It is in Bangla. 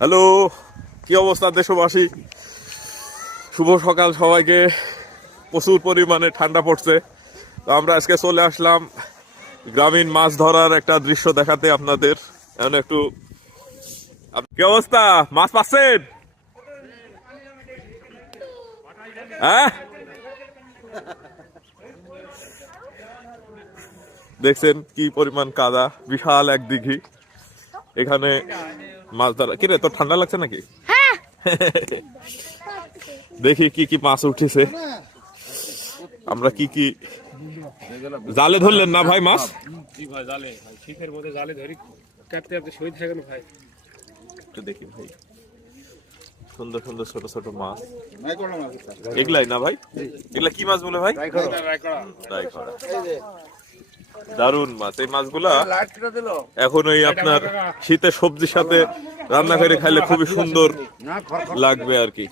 হ্যালো, কি অবস্থা দেশবাসী? শুভ সকাল সবাইকে। প্রচুর পরিমাণে ঠান্ডা পড়ছে, তো আমরা আজকে চলে আসলাম গ্রামীণ মাছ ধরার একটা দৃশ্য দেখাতে আপনাদের। এখন একটু কি অবস্থা, মাছ পাচ্ছেন? হ্যাঁ, দেখছেন কি পরিমাণ কাদা, বিশাল এক দিঘি। এখানে মাছ ধরা। কিরে, তোর ঠান্ডা লাগছে নাকি? দেখি কি কি মাছ উঠেছে। আমরা কি কি জালে ধরলেন না ভাই মাছ? জি ভাই, জালে ভাই, শীতের মধ্যে জালে ধরি, কাটতে কাটতে শহীদ থাকেন ভাই। একটু দেখি ভাই, সুন্দর সুন্দর ছোট ছোট মাছ। এগুলাই না ভাই? এগুলা কি মাছ বলে ভাই? রায়কড়া। দারুন মাছ। এই মাছগুলা এখন ওই আপনার শীতের সবজির সাথে রান্না করে খাইলে খুবই সুন্দর লাগবে আর কি।